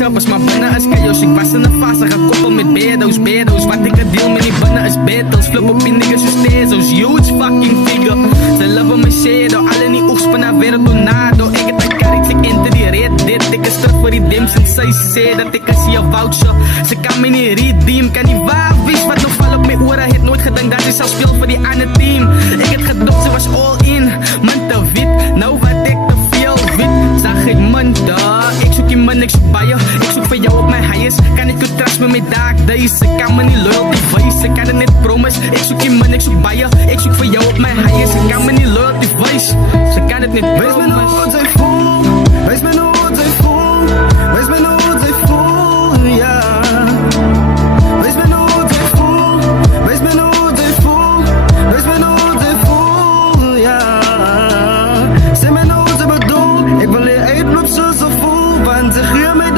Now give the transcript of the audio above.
meisje was maar binnen als chaos. Ik was in een fase gekoppeld met bedo's. Wat ik het deel met die binnen is battles. Flip op in niggas zoals Tezo's, huge fucking figure. Ze loven mijn shadow, alle niet oegspen naar weer tornado. Ik heb een karretje, ik enter die red dit. Ik is terug voor die dims en zij zei dat ik zie een voucher. Ze kan me niet redeem, kan niet waar wees. Wat nog val op mijn oren, het nooit gedacht dat ze zou spelen voor die andere team. Ik heb gedopt, ze was all in, man te wit. Nou wat ik te veel wit, zag ik man daar. Ik zoek die man, ik zoek bij je. Ik zoek voor jou op mijn highest. Kan ik je trust met mijn dark days. Ze kan me niet loyalty vice, ik kan het niet promise. Ik zoek die man, ik zoek bij je. Ik zoek voor jou op mijn highest. Ze kan me niet loyalty vice, ze kan het niet promise. Wees mijn oud, zij vol. Wees mijn oud, zij vol. Wees mijn oud, zij vol, ja. Wees mijn oud, zij vol. Wees mijn oud, zij vol. Wees mijn oud, zij vol, ja. Zeg mijn oud, zij bedoel. Ik wil je uitloop zo vol. Want ze geven mij